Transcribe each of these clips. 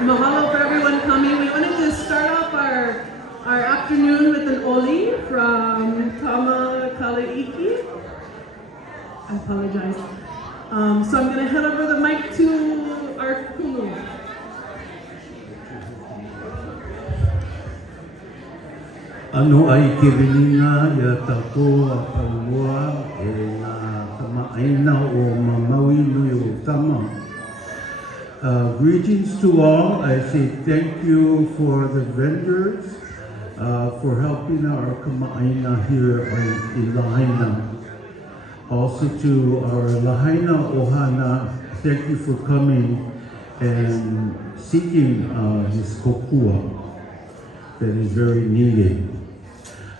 Mahalo for everyone coming. We wanted to start off our afternoon with an oli from Tama Kaleiki. I apologize. So I'm going to head over the mic to our kunu. Ano ay kirinina ya tako apalua e na Lahaina o mamawi nui tama. Greetings to all. I say thank you for the vendors for helping our Lahaina here in Lahaina. Also to our Lahaina Ohana, thank you for coming and seeking this kokua that is very needed.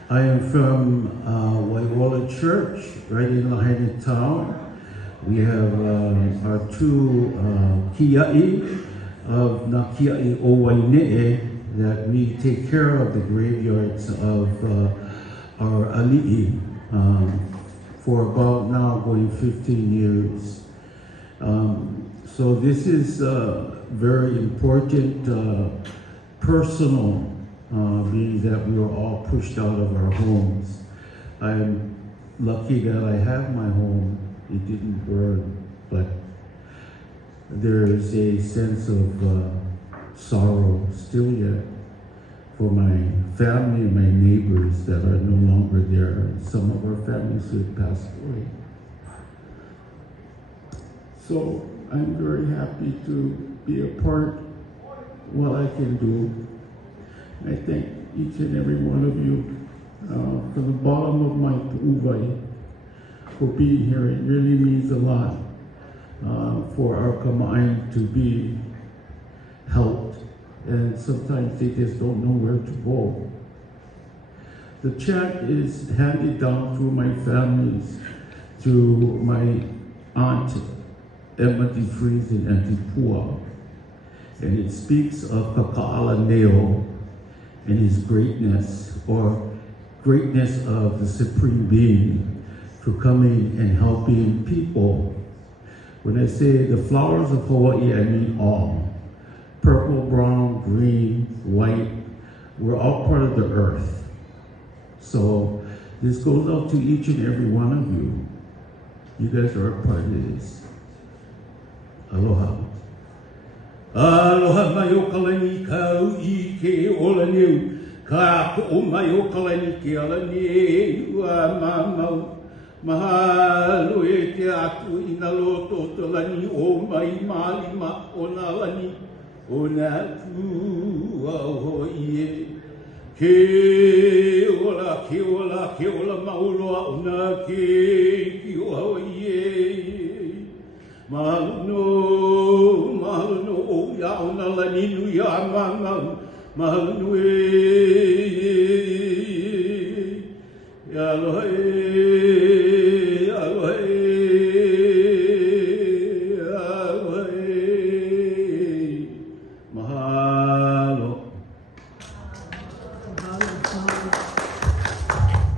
I am from Waiwola Church, right in Lahaina town. We have our two kia'i of na kia'i o Waine'e that we take care of the graveyards of our ali'i for about now going 15 years. So this is very important, personal, meaning that we were all pushed out of our homes. I'm lucky that I have my home. It didn't burn, but there's a sense of sorrow still yet for my family and my neighbors that are no longer there. Some of our families who have passed away. So I'm very happy to be a part of what I can do. I thank each and every one of you from the bottom of my pu'uwai for being here. It really means a lot for our kama'ain to be helped, and sometimes they just don't know where to go. The chant is handed down through my families, through my aunt Emma DeFries and Auntie Pua, and it speaks of Kaka'ala Neo and his greatness, or greatness of the Supreme Being, for coming and helping people. When I say the flowers of Hawaii, I mean all. Purple, brown, green, white, we're all part of the earth. So this goes out to each and every one of you. You guys are a part of this. Aloha. Aloha mai o kalani kau I ke ola niu. Ka ko mai o kalani ke ala ni ua mamau. Mahalo e te aku I na loto to lani o mai malima o na lani. O na kua hoi e. Ke ola mauloa o na ke ki o hoi e. Mahalo no o ya o na lani nu ya mamau. Mahalo e. Aloha e. Aloha e. Aloha e. Mahalo.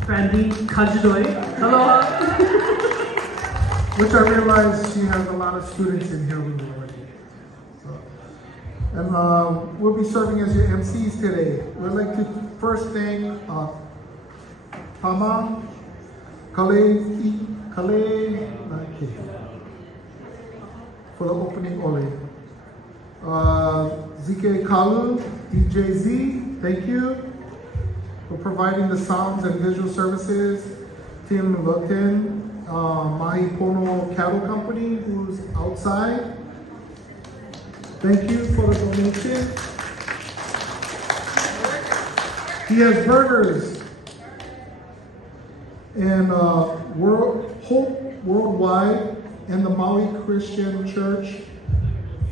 Brandy Kajidoi. Aloha. Which I realize she has a lot of students in here with her already. And we'll be serving as your MCs today. We'd like to first thank Tama Kaleiki for the opening ole. Zike Kalu, DJ Z, thank you for providing the sounds and visual services. Tim Loten, Mahi Pono Cattle Company, who's outside. Thank you for the donation. He has burgers. And Hope Worldwide and the Maui Christian Church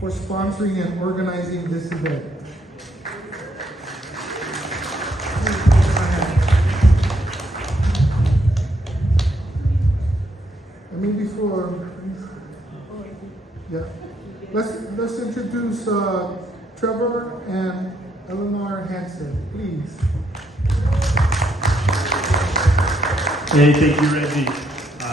for sponsoring and organizing this event. And maybe let's introduce Trevor and Eleanor Hansen, please. Hey, thank you, Reggie.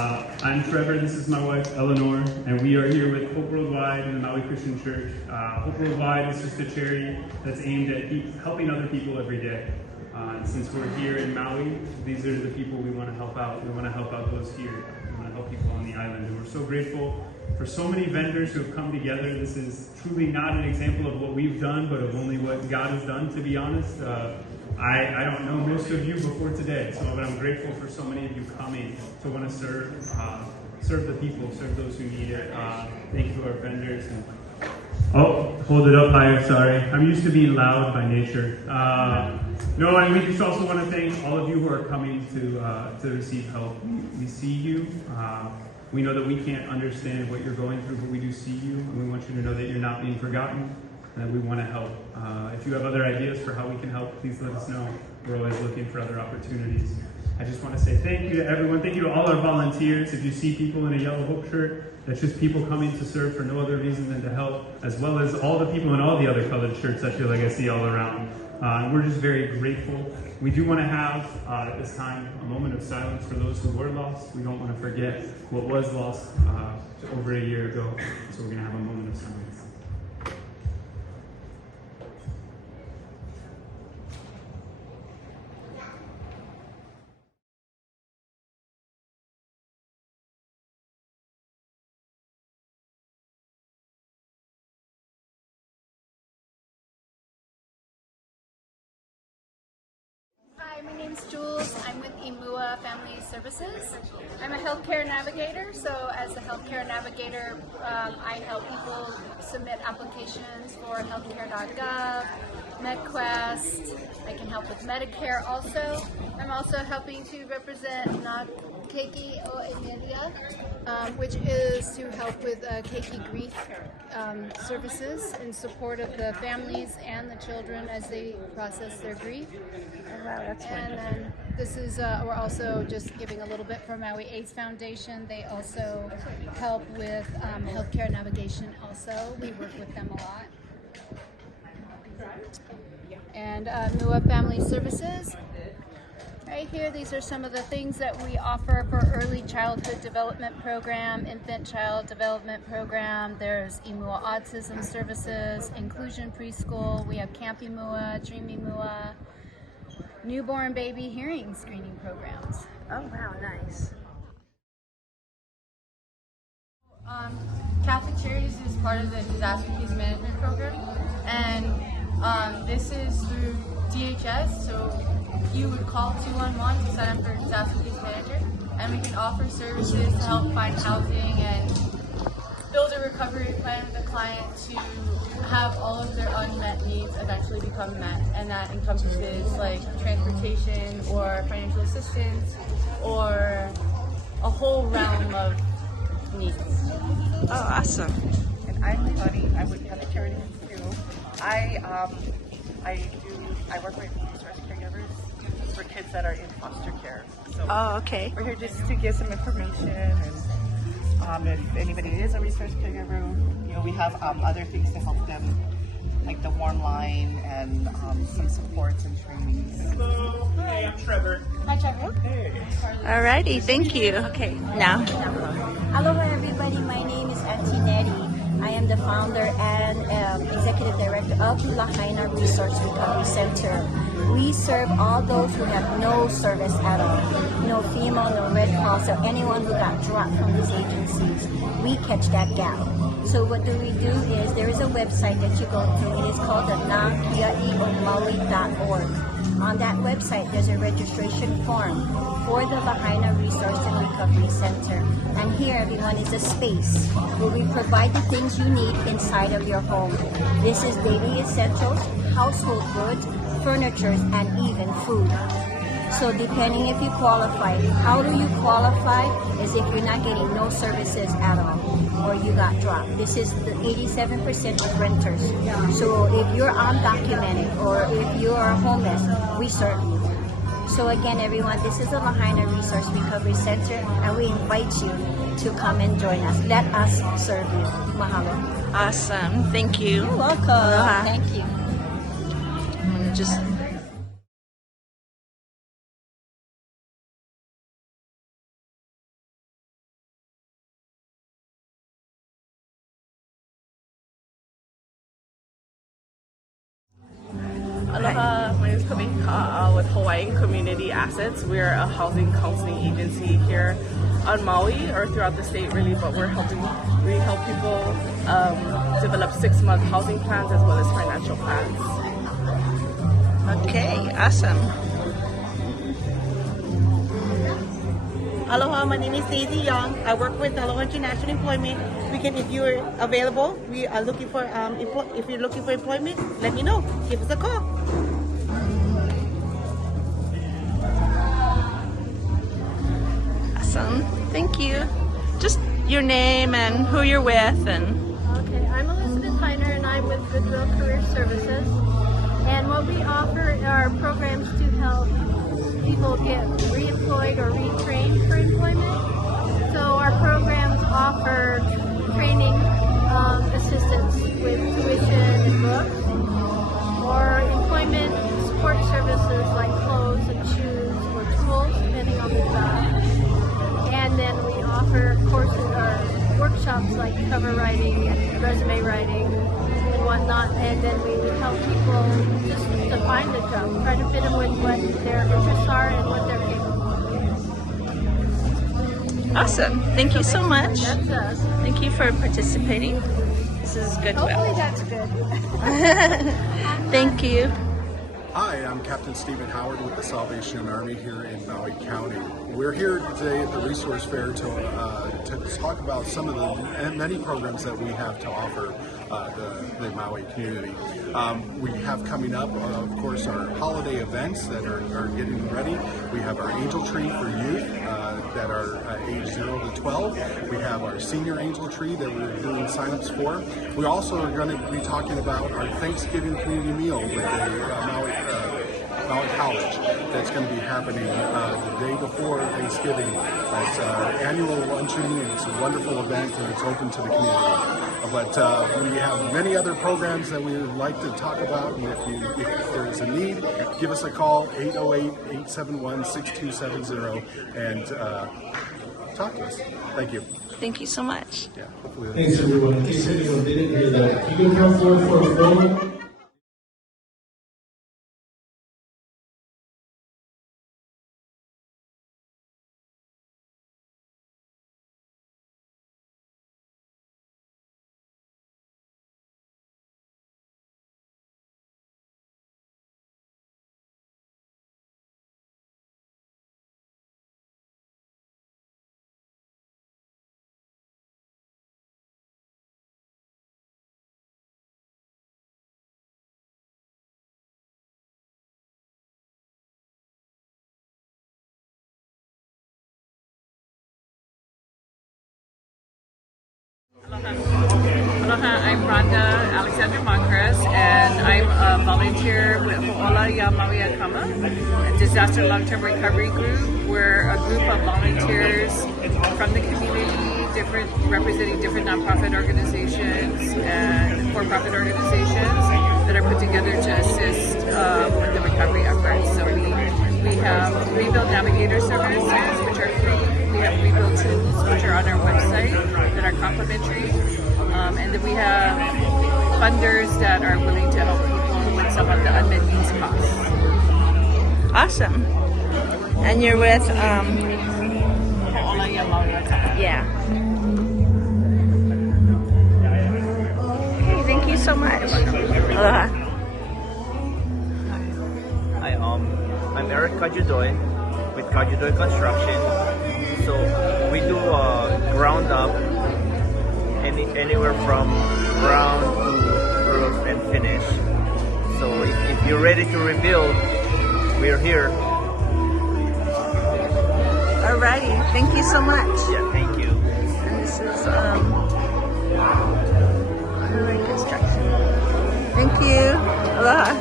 I'm Trevor, this is my wife Eleanor, and we are here with Hope Worldwide in the Maui Christian Church. Hope Worldwide is just a charity that's aimed at helping other people every day. And since we're here in Maui, these are the people we want to help out. We want to help out those here. We want to help people on the island. And we're so grateful for so many vendors who have come together. This is truly not an example of what we've done, but of only what God has done, to be honest. I don't know most of you before today, but I'm grateful for so many of you coming to want to serve the people, serve those who need it. Thank you to our vendors. Oh, hold it up higher, sorry. I'm used to being loud by nature. No, and we just also want to thank all of you who are coming to receive help. We see you. We know that we can't understand what you're going through, but we do see you, and we want you to know that you're not being forgotten, and that we want to help. If you have other ideas for how we can help, please let us know. We're always looking for other opportunities. I just want to say thank you to everyone. Thank you to all our volunteers. If you see people in a yellow Hope shirt, that's just people coming to serve for no other reason than to help, as well as all the people in all the other colored shirts I feel like I see all around. We're just very grateful. We do want to have, at this time, a moment of silence for those who were lost. We don't want to forget what was lost over a year ago. So we're going to have a moment of silence. Hi, my name is Jules. I'm with Imua Family Services. I'm a healthcare navigator, so as a healthcare navigator, I help people submit applications for healthcare.gov, MedQuest. I can help with Medicare also. I'm also helping to represent Keiki o Emilia, which is to help with Keiki grief services in support of the families and the children as they process their grief. Oh, wow, that's and wonderful. then this is, we're also just giving a little bit for Maui AIDS Foundation. They also help with healthcare navigation also. We work with them a lot. And MUA Family Services. Right here, these are some of the things that we offer for early childhood development program, infant child development program. There's Imua Autism Services, Inclusion Preschool. We have Camp Imua, Dream Imua, newborn baby hearing screening programs. Oh, wow, nice. Catholic Charities is part of the Disaster Case Management Program, and this is through DHS, so you would call 211 to sign up for Disaster Case Manager, and we can offer services to help find housing and build a recovery plan with the client to have all of their unmet needs eventually become met, and that encompasses like transportation or financial assistance or a whole realm of needs. Oh, awesome. And I'm Buddy. I'm with Catholic Charities too. I work with resource caregivers for kids that are in foster care. So Oh, okay. we're here just to give some information, and if anybody is a resource caregiver, we have other things to help them, like the warm line and some supports and trainings. Hello, hey, I'm Trevor. Hi, Trevor. Alrighty, thank you. Okay, now. Aloha everybody, my name is Auntie Nettie. I am the founder and executive director of Lahaina Resource Recovery Center. We serve all those who have no service at all. No FEMA, no Red Cross, or anyone who got dropped from these agencies. We catch that gap. So what do? Is there is a website that you go to. It is called the nakia'iomaui.org. On that website, there's a registration form for the Lahaina Resource and Recovery Center. And here, everyone, is a space where we provide the things you need inside of your home. This is daily essentials, household goods, furniture, and even food. So depending if you qualify, how do you qualify is if you're not getting no services at all or you got dropped. This is the 87% of renters. So if you're undocumented or if you are homeless, we serve you. So again, everyone, this is the Lahaina Resource Recovery Center, and we invite you to come and join us. Let us serve you. Mahalo. Awesome. Thank you. You're welcome. Aloha. Thank you. I'm gonna just facets. We're a housing counseling agency here on Maui or throughout the state really, but we help people develop 6-month housing plans as well as financial plans. Okay, awesome. Aloha, my name is Daisy Young. I work with Aloha International Employment. If you're available, we are looking for, if you're looking for employment, let me know. Give us a call. Awesome. Thank you. Just your name and who you're with and... Okay, I'm Elizabeth Heiner and I'm with Goodwill Career Services. And what we offer are programs to help people get reemployed or retrained for employment. So our programs offer training assistance with tuition and books, or employment support services like clothes and shoes or tools, depending on the job. And then we offer courses or workshops like cover writing and resume writing and whatnot. And then we help people just to find a job, try to fit them with what their interests are and what they're capable of. Awesome. Thank you so much. That's us. Thank you for participating. This is Goodwill. Hopefully that's good. Thank you. Hi, I'm Captain Stephen Howard with the Salvation Army here in Maui County. We're here today at the Resource Fair to talk about some of the many programs that we have to offer the Maui community. We have coming up, of course, our holiday events that are getting ready. We have our Angel Tree for youth that are age 0 to 12. We have our Senior Angel Tree that we're doing signups for. We also are going to be talking about our Thanksgiving community meal with the Maui College that's going to be happening the day before Thanksgiving. It's our annual luncheon, and it's a wonderful event, and it's open to the community. But we have many other programs that we would like to talk about, and if there's a need, give us a call, 808-871-6270, and talk to us. Thank you. Thank you so much. Yeah, thanks everyone. In case anyone didn't hear that, can you come forward for a photo? Aloha, I'm Rhonda Alexander Moncrist, and I'm a volunteer with Ho'ola Ya Maui Akama, a disaster long-term recovery group. We're a group of volunteers from the community, representing different nonprofit organizations and for-profit organizations that are put together to assist with the recovery efforts. So we have Rebuild Navigator services, which are free. We have Rebuild tools, which are on our website, that are complimentary. And then we have funders that are willing to help people with some of the unmet needs costs. Awesome. And you're with, yeah. Okay, thank you so much. Aloha. Hi, I'm Eric Kajudoy with Kajudoy Construction. So we do ground up, anywhere from ground to roof and finish. So if you're ready to rebuild, we're here. Alrighty, thank you so much. Yeah, thank you. And this is Kajudoy Construction. Thank you. Aloha.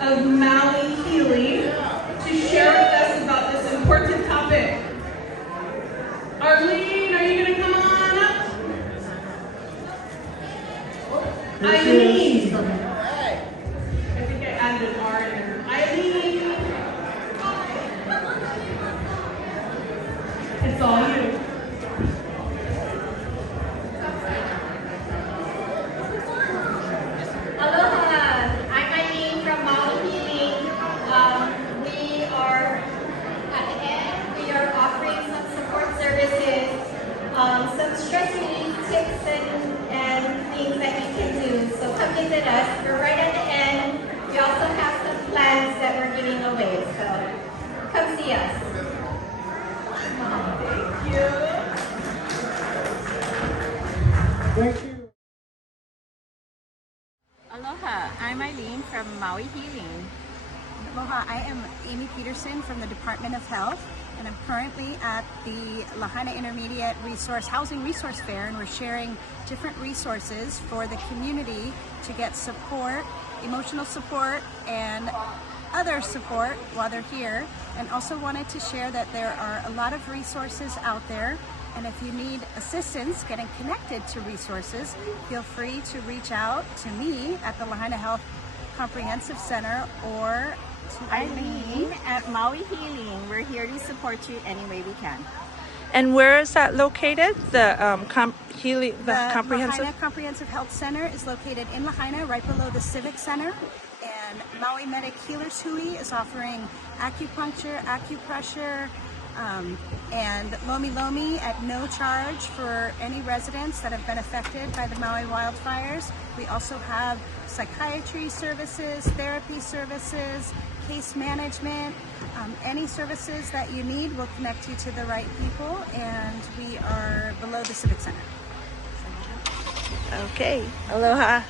Of Maui Healing to share with us about this important topic. Arlene, are you going to come on up? Eileen. I think I added an R in there. Eileen. It's all you. us. We're right at the end. We also have some plans that we're giving away, so come see us. Thank you. Thank you. Aloha, I'm Eileen from Maui Healing. Aloha, I am Amy Peterson from the Department of Health, and I'm currently at the Lahaina Intermediate Housing Resource Fair, and we're sharing different resources for the community to get support, emotional support, and other support while they're here. And also wanted to share that there are a lot of resources out there, and if you need assistance getting connected to resources, feel free to reach out to me at the Lahaina Health Comprehensive Center or to Eileen at Maui Healing. We're here to support you any way we can. And where is that located? The comprehensive? Lahaina Comprehensive Health Center is located in Lahaina, right below the Civic Center. And Maui Medic Healers Hui is offering acupuncture, acupressure, and Lomi Lomi at no charge for any residents that have been affected by the Maui wildfires. We also have psychiatry services, therapy services, case management, any services that you need will connect you to the right people, and we are below the Civic Center. Okay, aloha.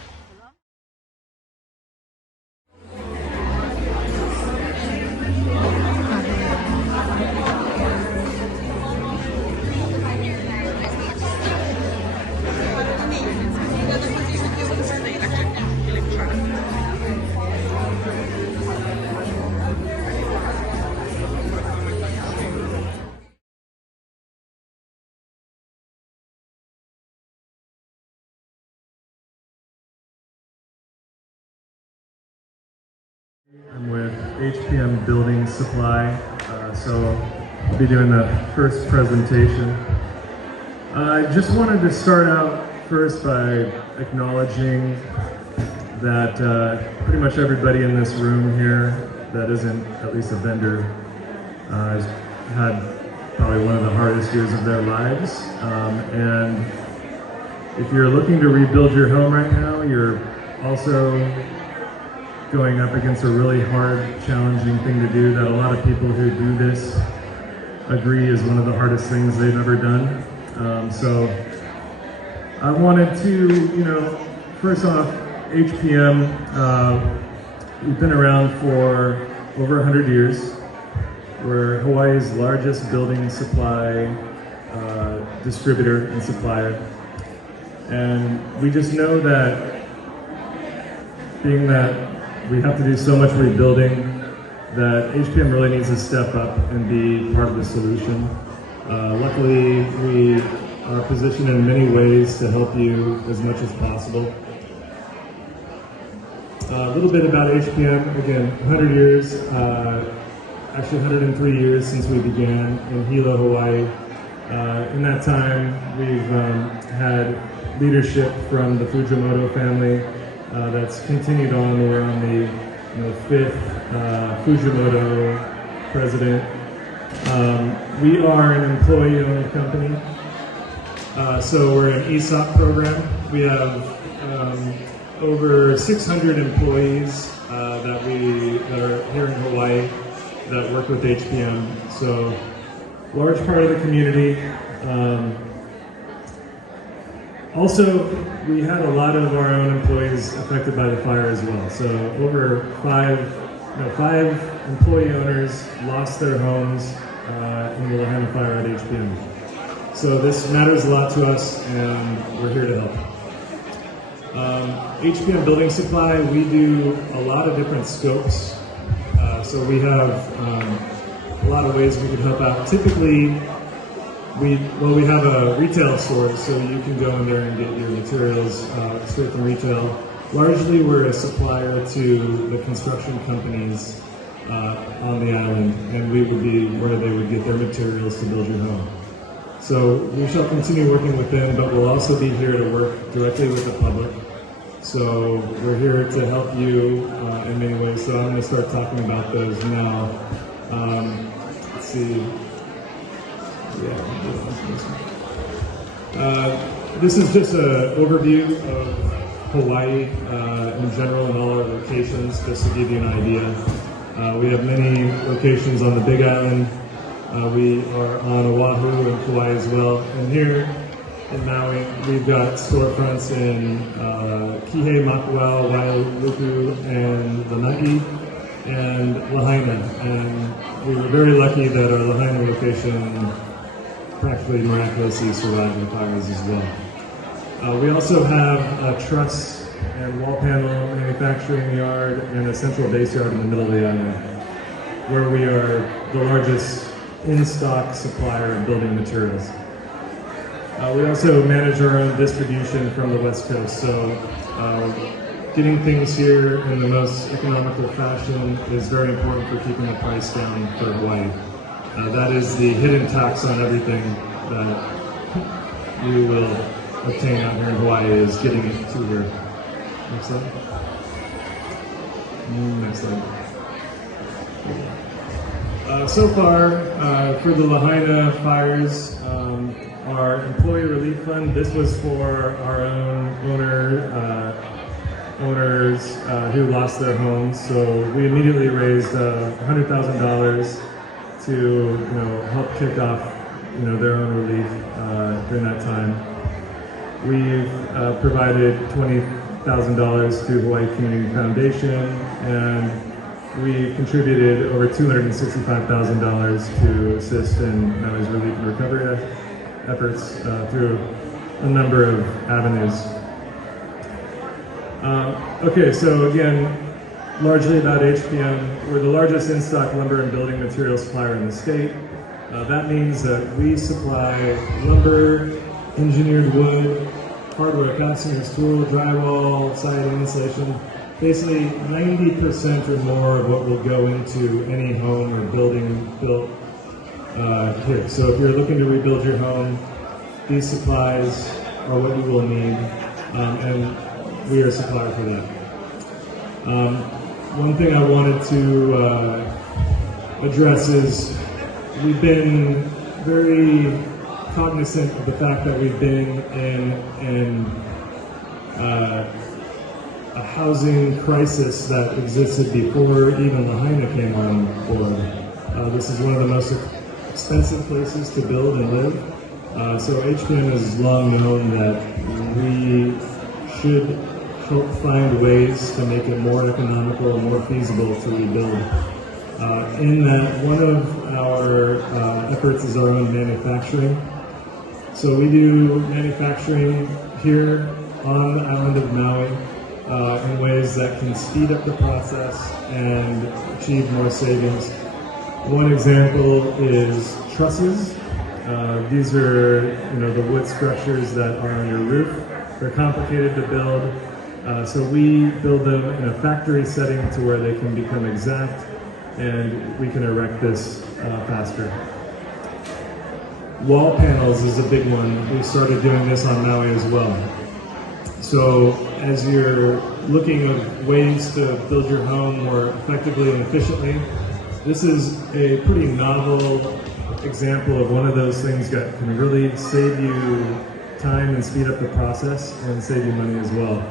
I'm with HPM Building Supply, so I'll be doing the first presentation. I just wanted to start out first by acknowledging that pretty much everybody in this room here that isn't at least a vendor has had probably one of the hardest years of their lives. And if you're looking to rebuild your home right now, you're also going up against a really hard, challenging thing to do that a lot of people who do this agree is one of the hardest things they've ever done. So I wanted to, first off, HPM, we've been around for over 100 years. We're Hawaii's largest building supply distributor and supplier. And we just know that being that we have to do so much rebuilding that HPM really needs to step up and be part of the solution. Luckily, we are positioned in many ways to help you as much as possible. A little bit about HPM, again, 100 years, actually 103 years since we began in Hilo, Hawaii. In that time, we've had leadership from the Fujimoto family, that's continued on. We're on the fifth Fujimoto president. We are an employee-owned company, so we're an ESOP program. We have over 600 employees that are here in Hawaii that work with HPM. So large part of the community. Also, we had a lot of our own employees affected by the fire as well. So over five employee owners lost their homes in the Lahaina fire at HPM. So this matters a lot to us, and we're here to help. HPM Building Supply, we do a lot of different scopes. So we have a lot of ways we can help out. Typically, we have a retail store, so you can go in there and get your materials straight from retail. Largely, we're a supplier to the construction companies on the island, and we would be where they would get their materials to build your home. So we shall continue working with them, but we'll also be here to work directly with the public. So we're here to help you in many ways. So I'm going to start talking about those now. Let's see. This is just an overview of Hawaii in general in all our locations, just to give you an idea. We have many locations on the Big Island. We are on Oahu and Kauai as well. And here in Maui, we've got storefronts in Kihei, Makuau, Wailuku, and Lanai, and Lahaina. And we were very lucky that our Lahaina location practically miraculously survived the fires as well. We also have a truss and wall panel manufacturing yard and a central base yard in the middle of the island, where we are the largest in-stock supplier of building materials. We also manage our own distribution from the West Coast, so getting things here in the most economical fashion is very important for keeping the price down for Hawaii. That is the hidden tax on everything that you will obtain out here in Hawaii, is getting it to here. Next slide. Next slide. So far, for the Lahaina fires, our employee relief fund, this was for our own owners who lost their homes. So we immediately raised $100,000 to help kick off their own relief during that time. We've provided $20,000 to Hawaii Community Foundation, and we contributed over $265,000 to assist in Maui's relief and recovery efforts through a number of avenues. Okay, so again, largely about HPM. We're the largest in-stock lumber and building material supplier in the state. That means that we supply lumber, engineered wood, hardware, fasteners, tool, drywall, siding, insulation. Basically, 90% or more of what will go into any home or building built here. So if you're looking to rebuild your home, these supplies are what you will need, and we are a supplier for that. One thing I wanted to address is we've been very cognizant of the fact that we've been in a housing crisis that existed before even Lahaina came on board. This is one of the most expensive places to build and live. So HPM has long known that we should find ways to make it more economical and more feasible to rebuild. In that, one of our efforts is our own manufacturing. So we do manufacturing here on the island of Maui in ways that can speed up the process and achieve more savings. One example is trusses. These are the wood structures that are on your roof. They're complicated to build, so we build them in a factory setting to where they can become exact, and we can erect this faster. Wall panels is a big one. We started doing this on Maui as well. So as you're looking at ways to build your home more effectively and efficiently, this is a pretty novel example of one of those things that can really save you time and speed up the process and save you money as well.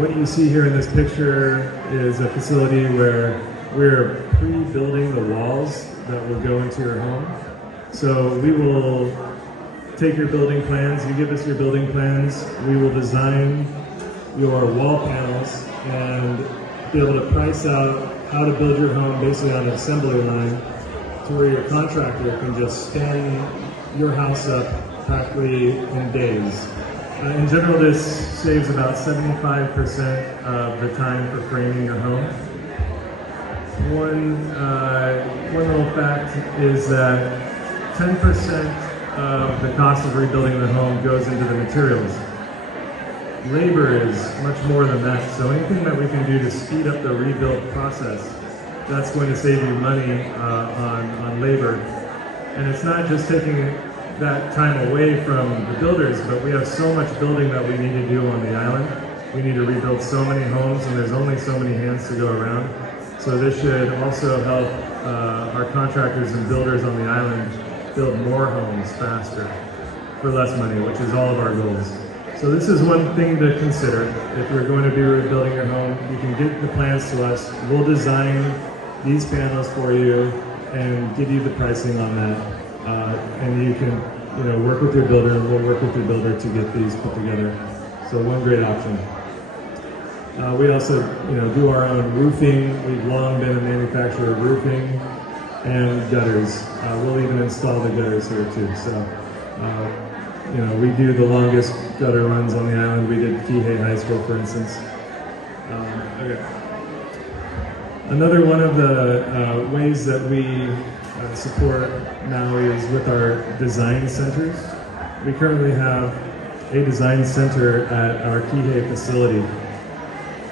What you see here in this picture is a facility where we're pre-building the walls that will go into your home. So we will take your building plans, you give us your building plans, we will design your wall panels and be able to price out how to build your home basically on an assembly line to where your contractor can just stand your house up practically in days. In general, this saves about 75% of the time for framing your home. One little fact is that 10% of the cost of rebuilding the home goes into the materials. Labor is much more than that, so anything that we can do to speed up the rebuild process, that's going to save you money on labor. And it's not just taking that time away from the builders, but we have so much building that we need to do on the island. We need to rebuild so many homes, and there's only so many hands to go around. So this should also help our contractors and builders on the island build more homes faster for less money, which is all of our goals. So this is one thing to consider. If you're going to be rebuilding your home, you can get the plans to us. We'll design these panels for you and give you the pricing on that. And you can work with your builder, and we'll work with your builder to get these put together. So one great option. We also do our own roofing. We've long been a manufacturer of roofing and gutters. We'll even install the gutters here too. So we do the longest gutter runs on the island. We did Kihei High School, for instance. Okay. Another one of the ways that we support Maui is with our design centers. We currently have a design center at our Kihei facility.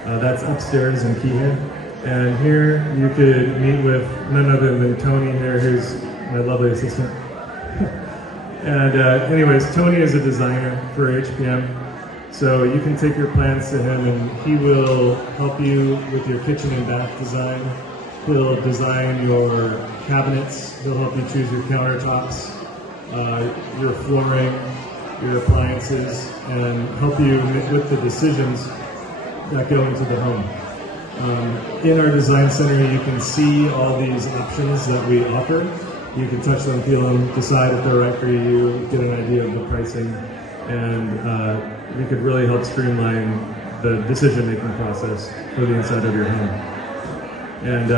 That's upstairs in Kihei. And here you could meet with none other than Tony here, who's my lovely assistant. And anyways, Tony is a designer for HPM. So you can take your plans to him and he will help you with your kitchen and bath design. He'll design your cabinets. He'll help you choose your countertops, your flooring, your appliances, and help you with the decisions that go into the home. In our design center, you can see all these options that we offer. You can touch them, feel them, decide if they're right for you, get an idea of the pricing, and we could really help streamline the decision-making process for the inside of your home. And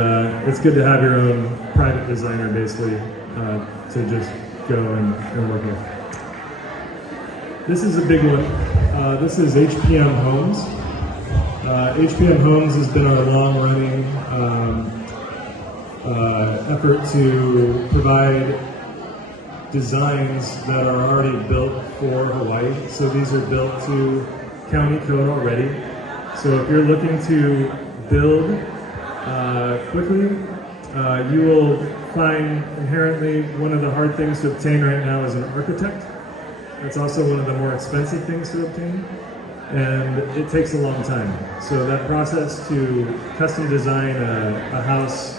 it's good to have your own private designer, basically, to just go and work with. This is a big one. This is HPM Homes. HPM Homes has been our long-running effort to provide designs that are already built for Hawaii. So these are built to county code already. So if you're looking to build quickly, you will find inherently one of the hard things to obtain right now is an architect. It's also one of the more expensive things to obtain, and it takes a long time. So that process to custom design a house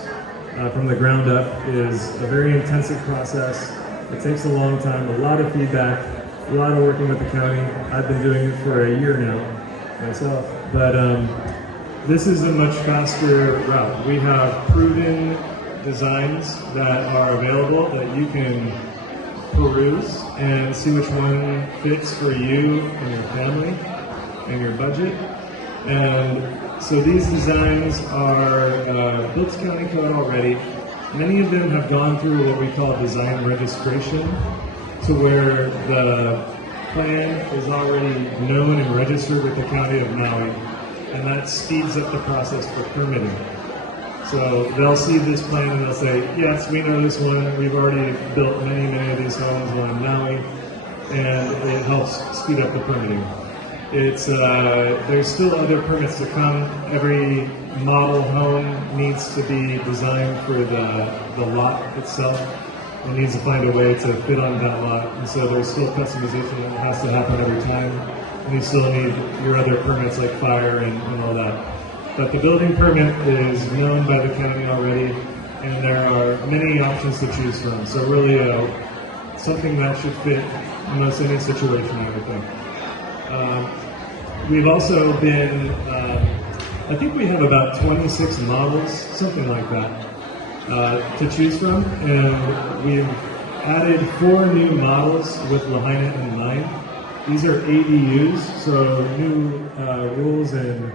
from the ground up is a very intensive process. It takes a long time, a lot of feedback, a lot of working with the county. I've been doing it for a year now myself, but this is a much faster route. We have proven designs that are available that you can peruse and see which one fits for you and your family and your budget. And so these designs are built to county code already. Many of them have gone through what we call design registration, to where the plan is already known and registered with the County of Maui, and that speeds up the process for permitting. So they'll see this plan and they'll say, yes, we know this one, we've already built many of these homes on Maui, and it helps speed up the permitting. It's there's still other permits to come. Every model home needs to be designed for the lot itself. It needs to find a way to fit on that lot, and so there's still customization that has to happen every time. And you still need your other permits like fire and all that. But the building permit is known by the county already, and there are many options to choose from. So really something that should fit almost any situation, I would think. We've also been, I think we have about 26 models, something like that, to choose from. And we've added 4 new models with Lahaina in mind. These are ADUs, so new rules and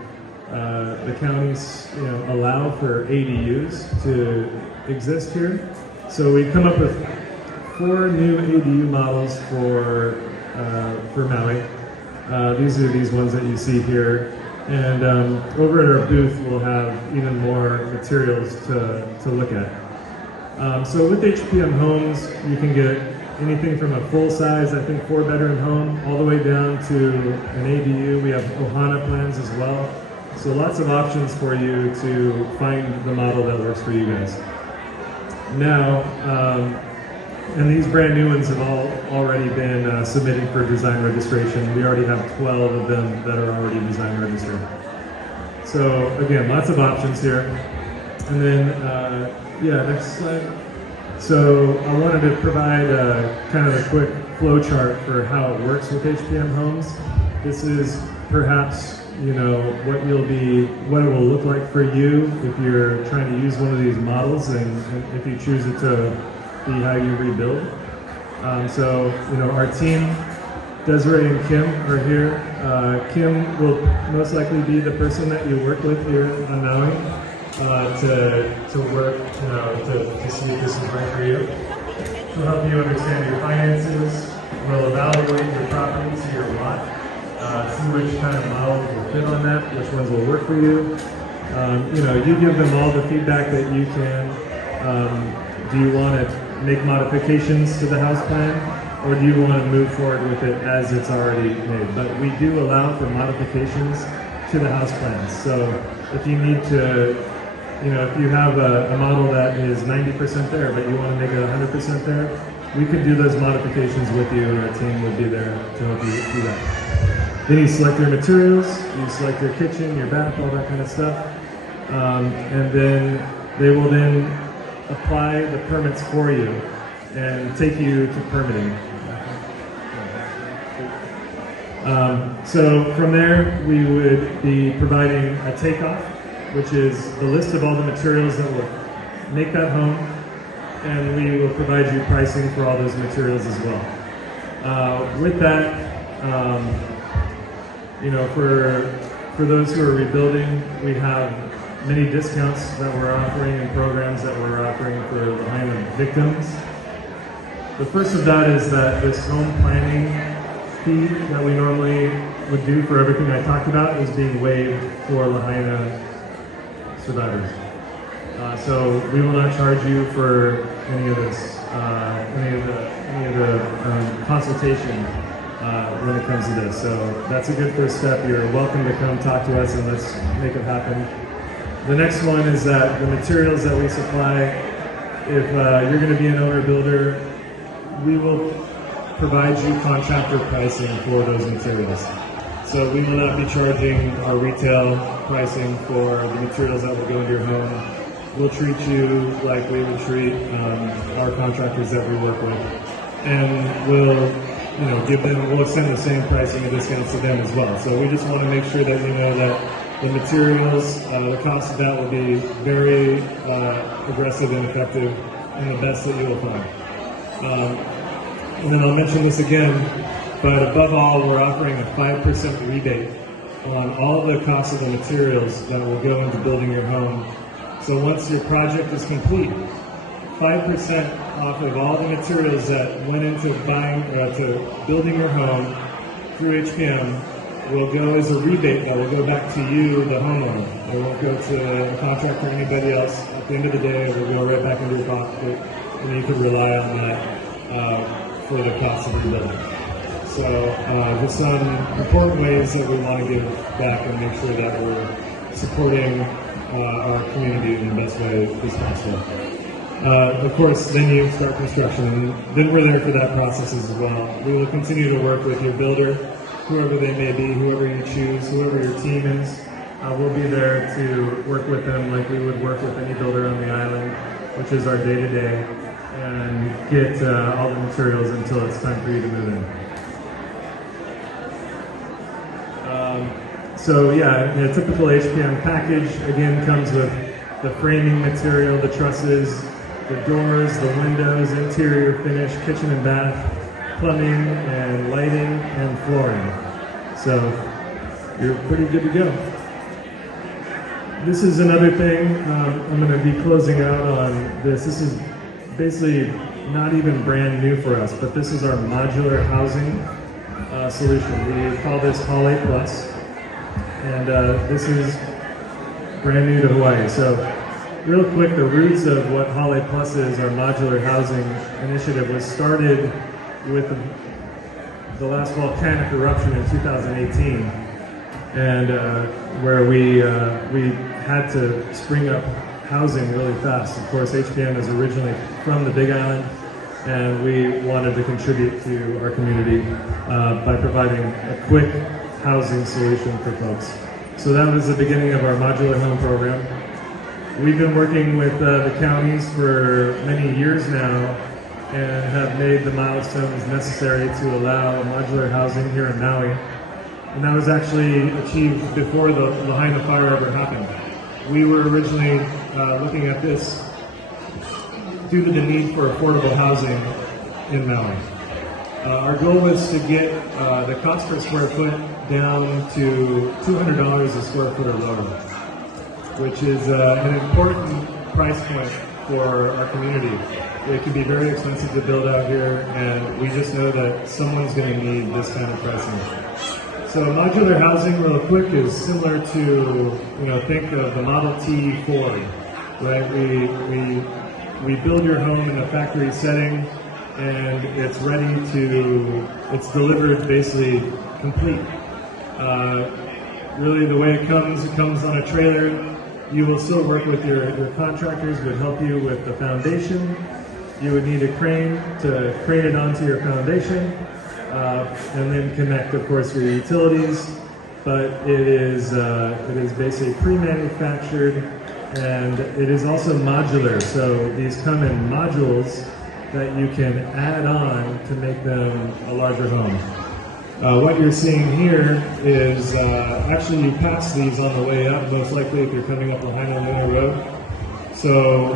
the counties allow for ADUs to exist here. So we've come up with 4 new ADU models for Maui. These are these ones that you see here. And over at our booth, we'll have even more materials to look at. So with HPM Homes, you can get anything from a full-size, I think 4-bedroom home, all the way down to an ADU. We have Ohana plans as well. So lots of options for you to find the model that works for you guys. Now, and these brand new ones have already been submitted for design registration. We already have 12 of them that are already design registered. So again, lots of options here. And then, yeah, next slide. So I wanted to provide kind of a quick flow chart for how it works with HPM Homes. This is perhaps, you know, what it will look like for you if you're trying to use one of these models, and if you choose it to be how you rebuild. So, you know, our team, Desiree and Kim, are here. Kim will most likely be the person that you work with here on Maui to work, you know, to see if this is right for you. She'll help you understand your finances. We'll evaluate your property to your lot, see which kind of model will fit on that, which ones will work for you. You know, you give them all the feedback that you can. Do you want to make modifications to the house plan, or do you want to move forward with it as it's already made? But we do allow for modifications to the house plans. So if you need to, you know, if you have a model that is 90% there, but you want to make it 100% there, we could do those modifications with you, and our team would be there to help you do that. Then you select your materials, you select your kitchen, your bath, all that kind of stuff. And then they will then apply the permits for you and take you to permitting. So from there, we would be providing a takeoff, which is the list of all the materials that will make that home, and we will provide you pricing for all those materials as well. With that, you know, for those who are rebuilding, we have many discounts that we're offering and programs that we're offering for Lahaina victims. The first of that is that this home planning fee that we normally would do for everything I talked about is being waived for Lahaina survivors. So we will not charge you for any of this, any of the consultation when it comes to this. So that's a good first step. You're welcome to come talk to us, and let's make it happen. The next one is that the materials that we supply, if you're going to be an owner builder, we will provide you contractor pricing for those materials. So we will not be charging our retail pricing for the materials that will go into your home. We'll treat you like we would treat our contractors that we work with, and we'll, you know, we'll extend the same pricing and discounts to them as well. So we just want to make sure that you know that the materials, the cost of that will be very aggressive and effective, and the best that you will find. And then I'll mention this again, but above all, we're offering a 5% rebate on all the costs of the materials that will go into building your home. So once your project is complete, 5% off of all the materials that went into to building your home through HPM will go as a rebate that will go back to you, the homeowner. It won't go to a contractor or anybody else. At the end of the day, it will go right back into your pocket, and you can rely on that for the cost of rebuilding. So just some important ways that we want to give back and make sure that we're supporting our community in the best way as possible. Of course, then you start construction, and then we're there for that process as well. We will continue to work with your builder, whoever they may be, whoever you choose, whoever your team is. We'll be there to work with them like we would work with any builder on the island, which is our day-to-day, and get all the materials until it's time for you to move in. So yeah, a typical HPM package, again, comes with the framing material, the trusses, the doors, the windows, interior finish, kitchen and bath, plumbing and lighting and flooring. So you're pretty good to go. This is another thing, I'm going to be closing out on this. This is basically not even brand new for us, but this is our modular housing solution. We call this Hall A Plus, and this is brand new to Hawaii. So real quick, the roots of what Hall A Plus is, our modular housing initiative, was started with the last volcanic eruption in 2018, and where we had to spring up housing really fast. Of course, HPM is originally from the Big Island, and we wanted to contribute to our community by providing a quick housing solution for folks. So that was the beginning of our modular home program. We've been working with the counties for many years now and have made the milestones necessary to allow modular housing here in Maui. And that was actually achieved before the Lahaina fire ever happened. We were originally looking at this due to the need for affordable housing in Maui. Our goal was to get the cost per square foot down to $200 a square foot or lower, which is an important price point for our community. It can be very expensive to build out here, and we just know that someone's going to need this kind of pricing. So modular housing, real quick, is similar to, think of the Model T Ford, right? We build your home in a factory setting, and it's it's delivered basically complete. Really, the way it comes on a trailer. You will still work with your contractors, would help you with the foundation. You would need a crane to crane it onto your foundation, and then connect, of course, your utilities. But it is basically pre-manufactured, and it is also modular. So these come in modules that you can add on to make them a larger home. What you're seeing here is actually you pass these on the way up, most likely if you're coming up Lahaina Luna Road. So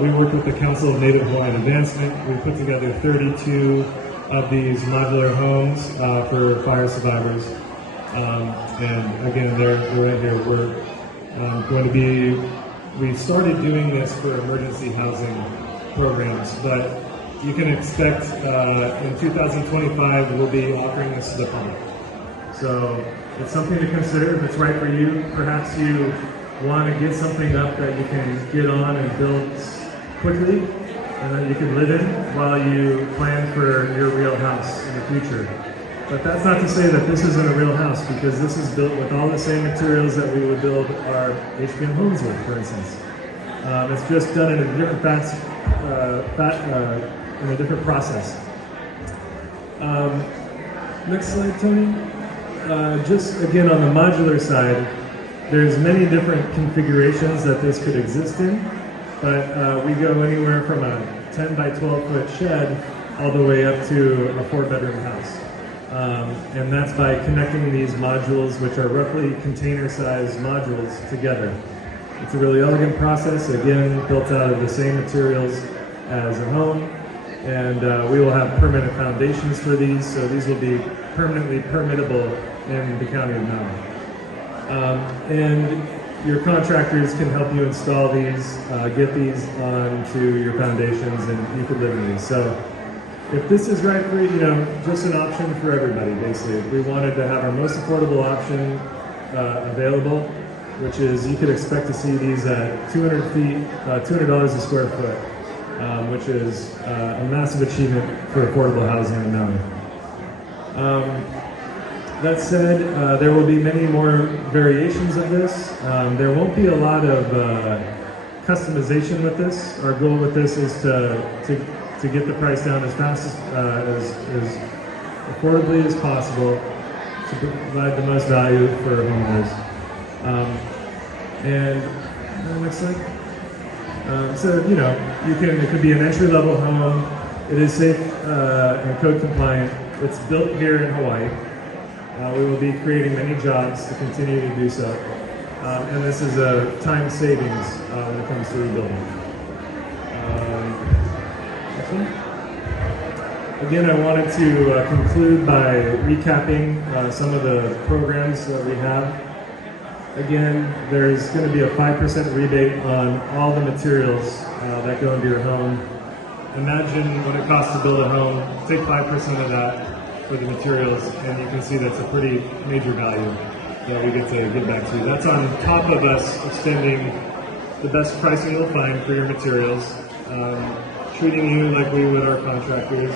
we worked with the Council of Native Hawaiian Advancement. We put together 32 of these modular homes for fire survivors. And again, they're right here. We're we started doing this for emergency housing programs, but you can expect in 2025 we'll be offering this to the public. So it's something to consider if it's right for you. Perhaps you want to get something up that you can get on and build quickly and that you can live in while you plan for your real house in the future. But that's not to say that this isn't a real house, because this is built with all the same materials that we would build our HPM homes with, for instance. It's just done in a different in a different process. Next slide, Tony. Just again on the modular side, there's many different configurations that this could exist in, but we go anywhere from a 10 by 12 foot shed all the way up to a 4-bedroom house. And that's by connecting these modules, which are roughly container-sized modules, together. It's a really elegant process, again, built out of the same materials as a home. And we will have permanent foundations for these, so these will be permanently permittable in the county of Maui. And your contractors can help you install these, get these onto your foundations, and you can live in these. So if this is right for you, just an option for everybody, basically. If we wanted to have our most affordable option available, which is you could expect to see these at 200 feet, $200 a square foot. Which is a massive achievement for affordable housing in Maui. That said, there will be many more variations of this. There won't be a lot of customization with this. Our goal with this is to get the price down as fast as affordably as possible to provide the most value for homeowners. Next slide. So, it could be an entry-level home. It is safe and code compliant. It's built here in Hawaii. We will be creating many jobs to continue to do so. And this is a time savings when it comes to rebuilding. Next one. Again, I wanted to conclude by recapping some of the programs that we have. Again, there's going to be a 5% rebate on all the materials that go into your home. Imagine what it costs to build a home. Take 5% of that for the materials, and you can see that's a pretty major value that we get to give back to you. That's on top of us extending the best pricing we'll find for your materials, treating you like we would our contractors,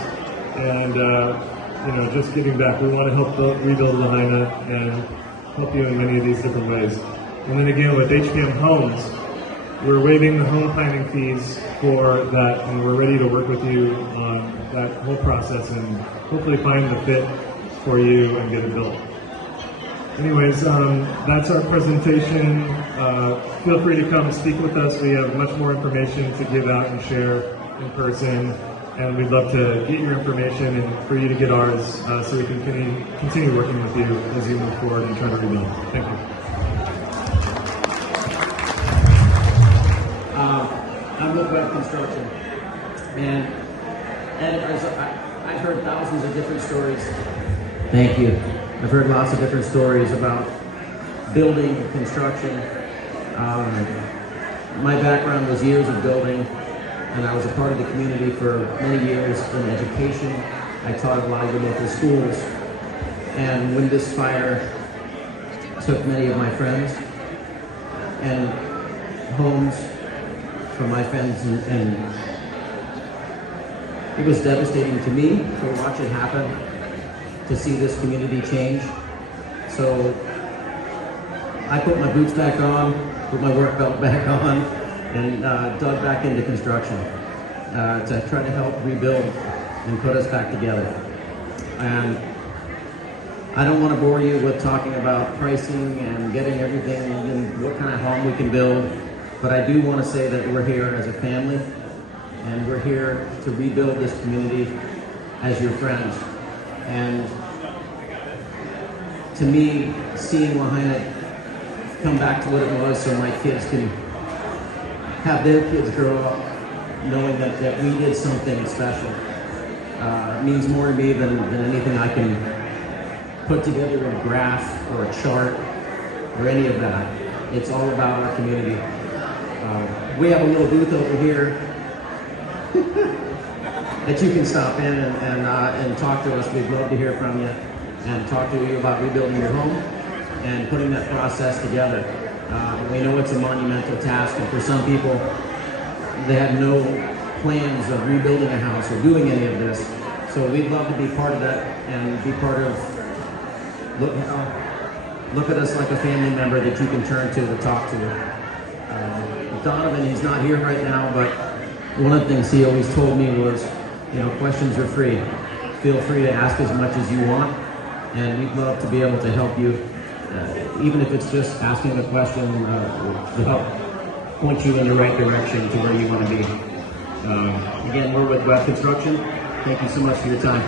and just giving back. We want to help rebuild Lahaina and help you in many of these different ways. And then again, with HPM Homes, we're waiving the home planning fees for that, and we're ready to work with you on that whole process and hopefully find the fit for you and get it built. Anyways, that's our presentation. Feel free to come speak with us. We have much more information to give out and share in person. and we'd love to get your information and for you to get ours so we can continue working with you as you move forward and try to rebuild. Thank you. I'm with Web Construction, and I've heard thousands of different stories. Thank you. I've heard lots of different stories about building, construction. My background was years of building, and I was a part of the community for many years in education. I taught at a lot of the local schools, and when this fire took many of my friends and homes from my friends, and it was devastating to me to watch it happen, to see this community change. So I put my boots back on, put my work belt back on, and dug back into construction to try to help rebuild and put us back together. And I don't want to bore you with talking about pricing and getting everything and what kind of home we can build, but I do want to say that we're here as a family, and we're here to rebuild this community as your friends. And to me, seeing Lahaina come back to what it was so my kids can have their kids grow up knowing that we did something special means more to me than anything I can put together in a graph or a chart or any of that. It's all about our community. We have a little booth over here that you can stop in and talk to us. We'd love to hear from you and talk to you about rebuilding your home and putting that process together. We know it's a monumental task, and for some people, they have no plans of rebuilding a house or doing any of this. So we'd love to be part of that and be part of, look at us like a family member that you can turn to talk to. Donovan, he's not here right now, but one of the things he always told me was, questions are free. Feel free to ask as much as you want, and we'd love to be able to help you, even if it's just asking a question to help point you in the right direction to where you want to be. Again, we're with Web Construction. Thank you so much for your time.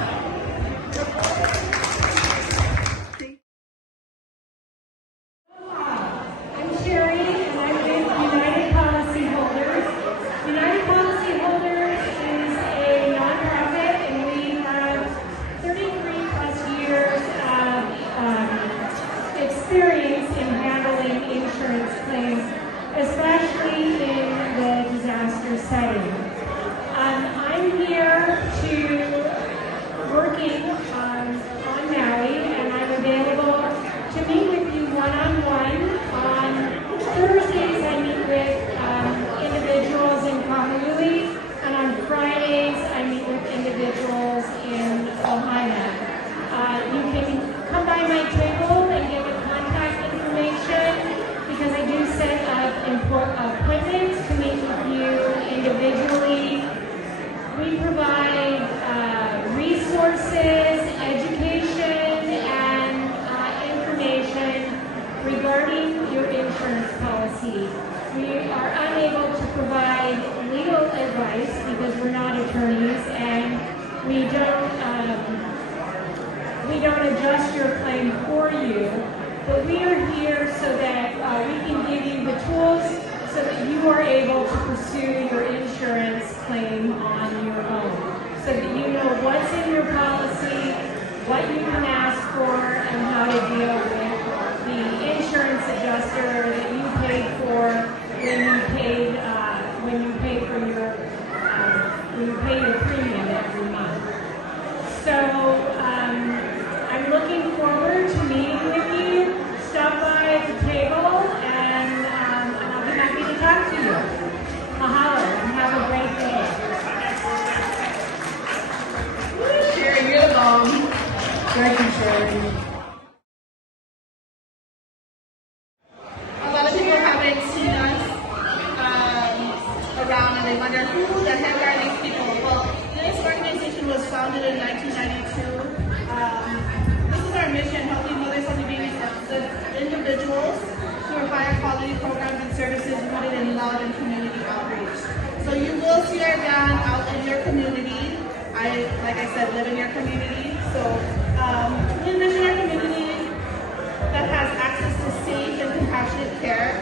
Appointments to meet with you individually. We provide resources, education, and information regarding your insurance policy. We are unable to provide legal advice because we're not attorneys, and we don't adjust your claim for you. But we are here so that we can give you the tools so that you are able to pursue your insurance claim on your own, so that you know what's in your policy, what you can ask for, and how to deal with the insurance adjuster that you paid for when you pay your premium every month. So I'm looking forward to meeting with you. Stop by at the table, and I'll be happy to talk to you. Mahalo, and have a great day. Sherry, you're alone. Thank you, Sherry. A lot of people haven't seen us around, and they wonder who the heck are these people. Well, this organization was founded in 1992. This is our mission, helping mothers and babies of individuals through higher quality programs and services rooted in love and community outreach. So you will see our van out in your community. like I said, live in your community. So we envision our community that has access to safe and compassionate care.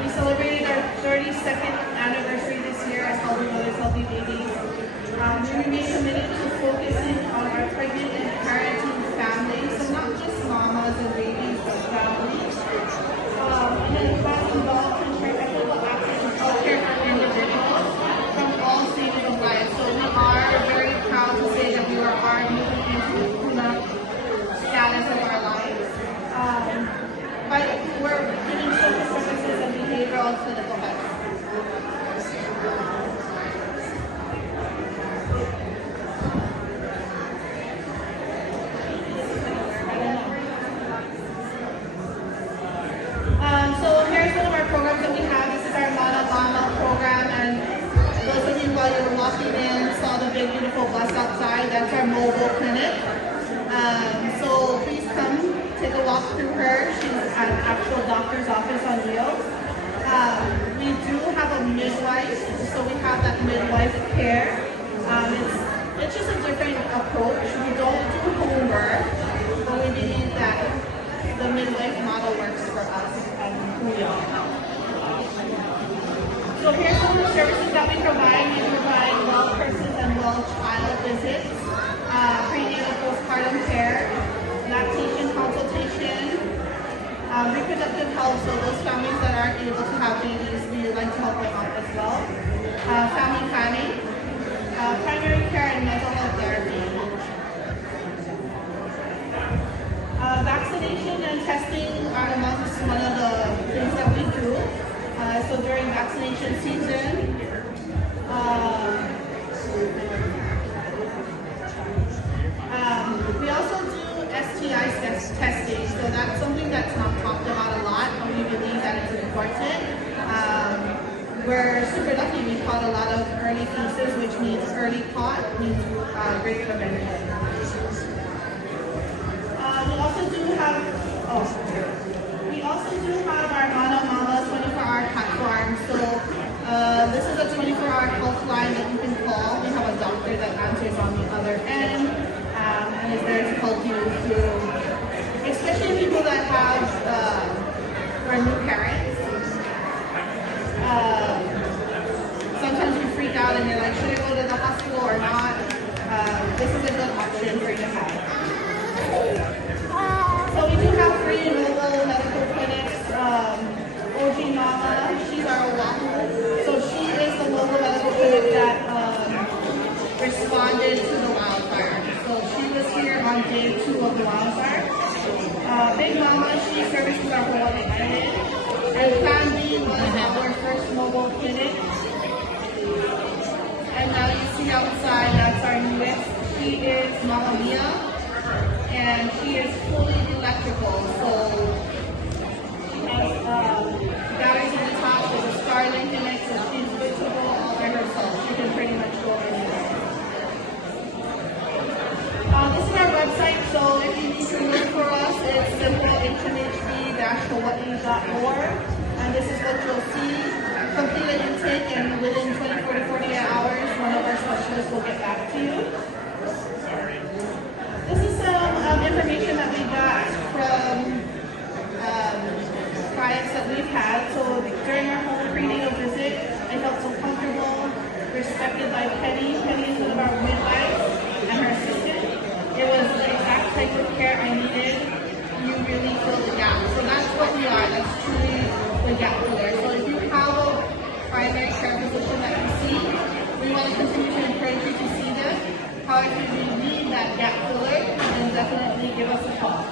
We celebrated our 32nd anniversary this year as Healthy Mothers, Healthy Babies. We remain committed to focusing on our pregnant and parenting families, so not just mamas and babies, but families. And then class involved to ensure equitable access to healthcare for individuals from all stages of life. So we are very proud to say that we are moving into the Kuna status of our lives. But we're giving social services and behavioral and clinical health. So here's one of our programs that we have. This is our Mana Mama program, and those of you while you were walking in saw the big beautiful bus outside. That's our mobile clinic. So please come take a walk through her. She's at an actual doctor's office on wheels. We do have a midwife, so we have that midwife care. It's just a different approach. We don't do homework, but we believe that the midwife model works for us and who we are. So here's some of the services that we provide. We provide well persons and well child visits, prenatal postpartum care, lactation consultation, reproductive health, so those families that aren't able to have babies, we like to help them out as well. Family planning, primary care and mental health therapy. Vaccination and testing are amongst one of the things that we do. So during vaccination season, we also do STI testing. So that's something that's not talked about a lot, but we believe that it's important. We're super lucky. We caught a lot of early cases, which means early caught means great prevention. We also do have our Mana Mama 24-hour platform. So this is a 24-hour health line that you can call. We have a doctor that answers on the other end and is there to help you through, especially people that have who are new parents. Sometimes you freak out and you're like, should I go to the hospital or not? This is a good option for you to have. So we do have free and mobile medical clinics. OG Mama, she's our Oahu. So she is the local medical clinic that responded to the wildfire. So she was here on day 2 of the wildfire. Big Mama, she services our Hawaii Island. And Plan B was our first mobile clinic. And now you see outside, that's our newest. She is Mama Mia. And she is fully electrical, so she has batteries in the top, there's a Starlink in it, so she's switchable all by herself. She can pretty much go anywhere. This is our website, so if you need to look for us, it's simplehmhb-hawaii.org, and this is what you'll see. Complete an intake, and within 24 to 48 hours, one of our specialists will get back to you. This is some information that we got from clients that we've had. So during our whole prenatal visit, I felt so comfortable, respected by Penny. Penny is one of our midwives and her assistant. It was the exact type of care I needed. You really fill the gap. So that's what we are. That's truly the gap filler. So if you have a primary care physician that you see, we want to continue to encourage you to see them. However, if you need that gap filler, then definitely give us a call.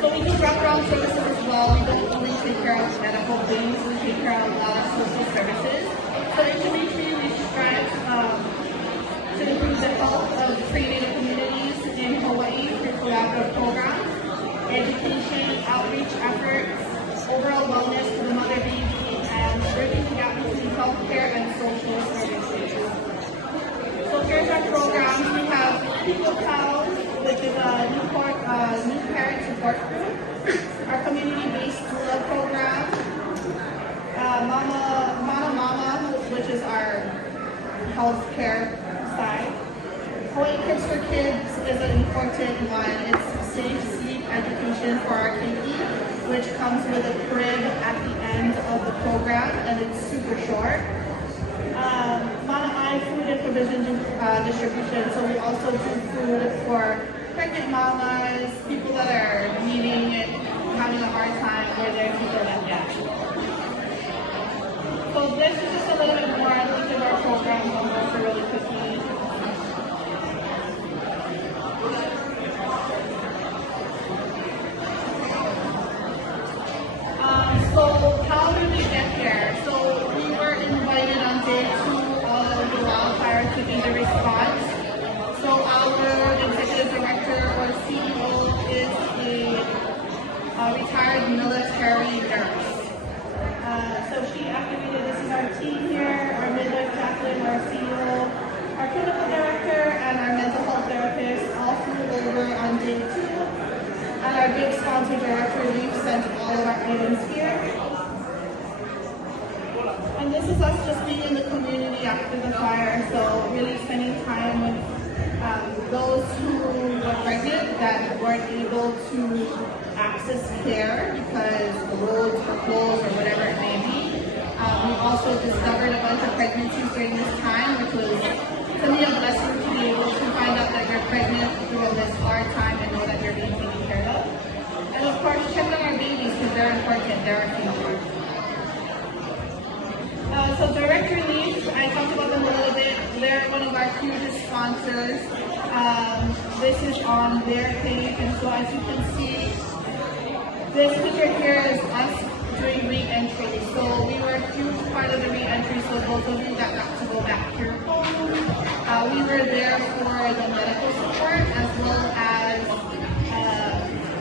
So we do wraparound services as well. We don't only take care of medical things, we take care of a lot of social services. So HMHB, we strive to improve the health of prenatal communities in Hawaii through collaborative programs, education, outreach efforts, overall wellness for the mother baby, and bridging the gap between healthcare and social services. So here's our programs. We have People Pals, which is a new parent support group. Our community-based doula program. Mana Mama, which is our healthcare side. Hawaii Kids for Kids is an important one. It's safe sleep education for our KP, which comes with a crib at the end of the program, and it's super short. Mana'ai food and provision distribution, so we also do food for pregnant mamas, people that are needing it, having a hard time, where there are people that get. So this is just a little bit more on each of our programs. I'll go through really quickly. So how did we get here? So we were invited on day 2 of the wildfire to be the response. So our executive director or CEO is a retired military nurse. So she activated, this is our team here, our midwife chaplain, our CEO, our clinical director, and our mental health therapist all flew over on day 2. And our big sponsor, Director Leaf, sent all of our items here. And this is us just being in the community after the fire, so really spending time with those who were pregnant that weren't able to access care because the roads were closed or whatever it may be. We also discovered a bunch of pregnancies during this time, which was to me a blessing to be able to find out that you're pregnant during this hard time and know that you're being taken care of. And of course, check on our babies because they're important, they're our future. So Director Leaf, I talked about them a little bit. They're one of our hugest sponsors. This is on their page, and so as you can see, this picture here is us doing re-entry. So we were a huge part of the re-entry, so those of you that got to go back to your home, we were there for the medical support as well as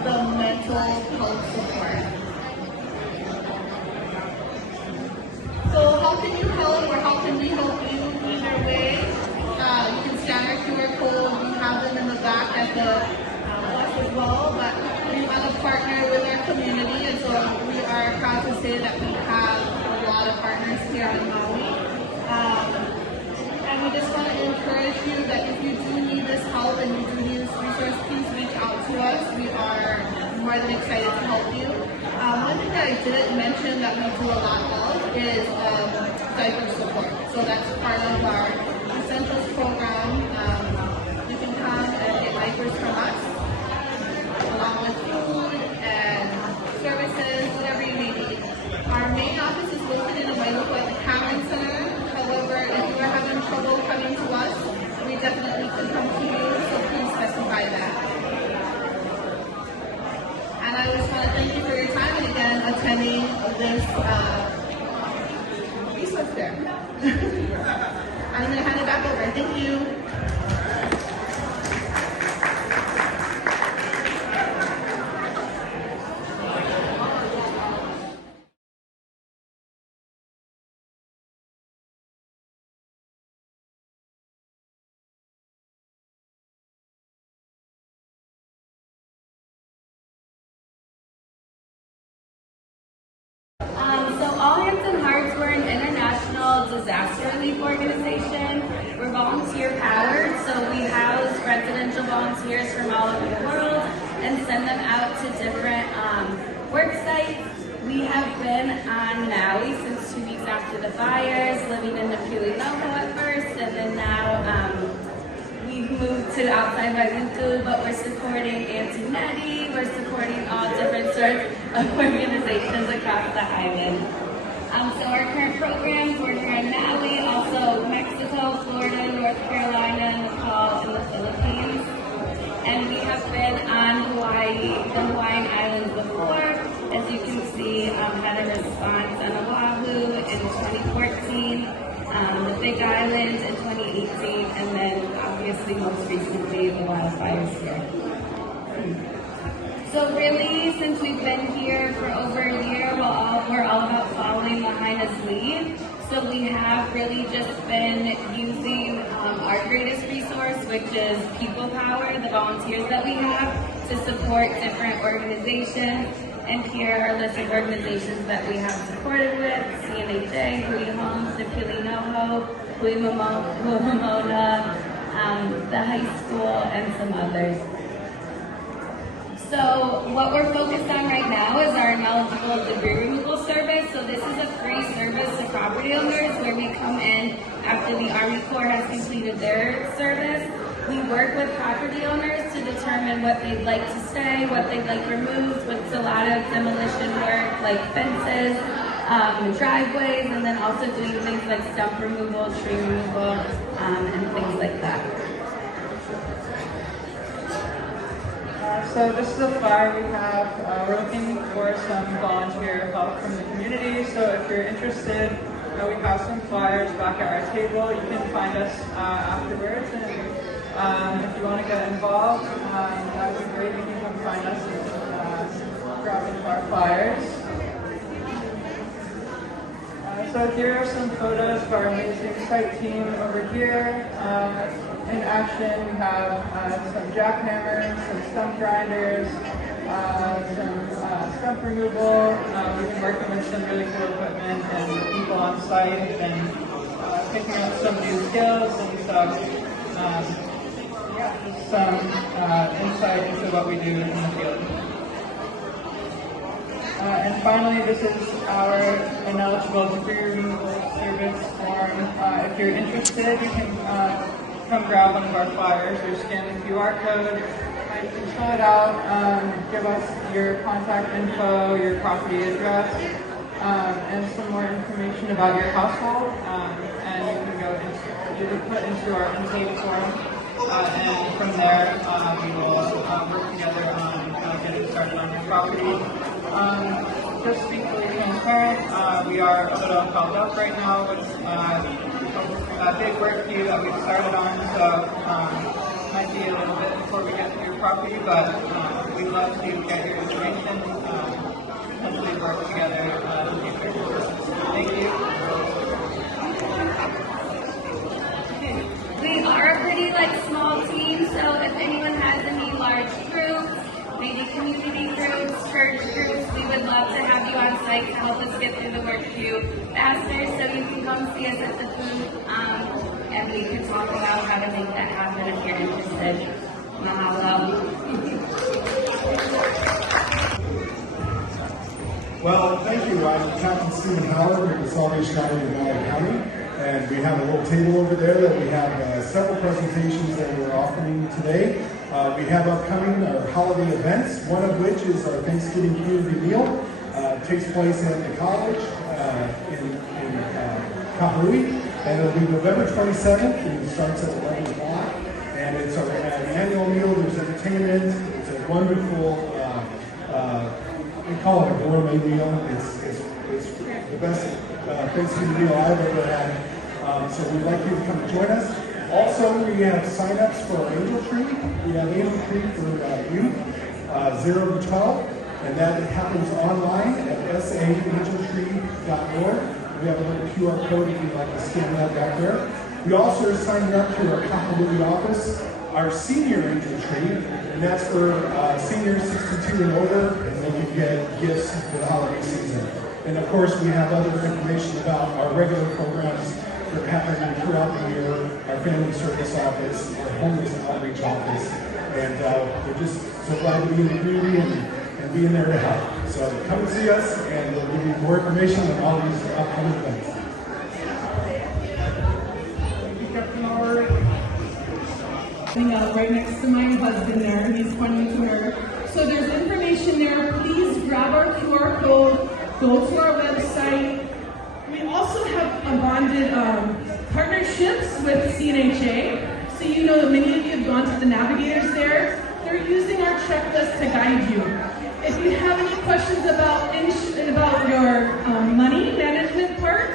the mental health support. So how can you help or how can we help you either way? You can scan our QR code. We have them in the back at the bus as well, but we want to partner with our community, and so we are proud to say that we have a lot of partners here in Maui. And we just want to encourage you that if you do need this help and you do need this resource, please reach out to us. We are more than excited to help you. One thing that I didn't mention that we do a lot of is diaper support. So that's part of our Essentials program. You can come and get diapers from us, along with food and services, whatever you may need. Our main office is located in Wailuku at the Cameron Center. However, if you are having trouble coming to us, we definitely can come to you, so please specify that. And I just want to thank you for your time and again attending this resource fair. I'm going to hand it back over. Thank you. So All Hands and Hearts, we're an international disaster relief organization. We're volunteer powered, so we house residential volunteers from all over the world and send them out to different work sites. We have been on Maui since 2 weeks after the fires, living in the Pilinoho at first, and then now we've moved to outside Wailuku, but we're supporting Antonetti, we're supporting all different sorts of organizations across the island. So our current programs, we're here in Maui, also Mexico, Florida, North Carolina, Nepal, and the Philippines. And we have been on the Hawaiian Islands before. As you can see, had a response on Oahu in 2014, the Big Island in 2018, and then obviously most recently the wildfires here. So really, since we've been here for over a year, we're all about following Lahaina's lead. So we have really just been using our greatest resource, which is people power, the volunteers that we have to support different organizations. And here are a list of organizations that we have supported with: CNHA, Hui Homes, the Pilinoho, Pomona, the high school, and some others. So what we're focused on right now is our knowledgeable debris removal service. So this is a free service to property owners where we come in after the Army Corps has completed their service. We work with property owners to determine what they'd like to stay, what they'd like removed, with a lot of demolition work like fences, driveways, and then also doing things like stump removal, tree removal, and things like that. So this is a flyer we have. We're looking for some volunteer help from the community. So if you're interested, we have some flyers back at our table. You can find us afterwards. And if you want to get involved, that would be great. You can come find us and grab one of our flyers. So here are some photos of our amazing site team over here. In action, we have some jackhammers, some stump grinders, some stump removal. We've been working with some really cool equipment and people on site and picking up some new skills and some insight into what we do in the field. And finally, this is our ineligible debris removal service form. If you're interested, you can come grab one of our flyers or scan the QR code. You can fill it out, give us your contact info, your property address, and some more information about your household. And you can go put into our intake form, and from there we will work together on getting started on your property. Just to be fully transparent, we are a little held up right now with a big work queue that we've started on, so might be a little bit before we get to your property, but we'd love to get your information, hopefully work together in the future. Thank you. We are a pretty small team, so if anyone has any large groups, maybe community groups, church groups, we would love to have you on site to help us get through the work queue faster, so you can come see us at the booth, and we can talk about how to make that happen if you're interested. Mahalo. Well, thank you. I'm Captain Stephen Howard with the Salvation Army of Maui County, and we have a little table over there that we have several presentations that we're offering today. We have upcoming our holiday events, one of which is our Thanksgiving community meal. It takes place at the college in Kahului, and it'll be November 27th, and it starts at 11 o'clock. And it's an annual meal. There's entertainment. It's a wonderful, we call it a gourmet meal. It's the best Thanksgiving meal I've ever had. So we'd like you to come join us. Also, we have sign-ups for our Angel Tree. We have Angel Tree for youth, 0 to 12, and that happens online at saangeltree.org. We have a little QR code if you'd like to scan that back there. We also are signing up to our Kahului office, our senior Angel Tree, and that's for seniors 62 and older, and they can get gifts for the holiday season. And of course, we have other information about our regular programs that happen throughout the year, our family service office, our homeless outreach office, and we're just so glad to be in the community and being there to help. So come and see us, and we'll give you more information on all these upcoming events. Thank you, Captain Howard. Right next to my husband there, he's pointing to her. So there's information there. Please grab our QR code, go to our website. We also have bonded partnerships with CNHA. So you know that many of you have gone to the navigators there. They're using our checklist to guide you. If you have any questions about your money management part,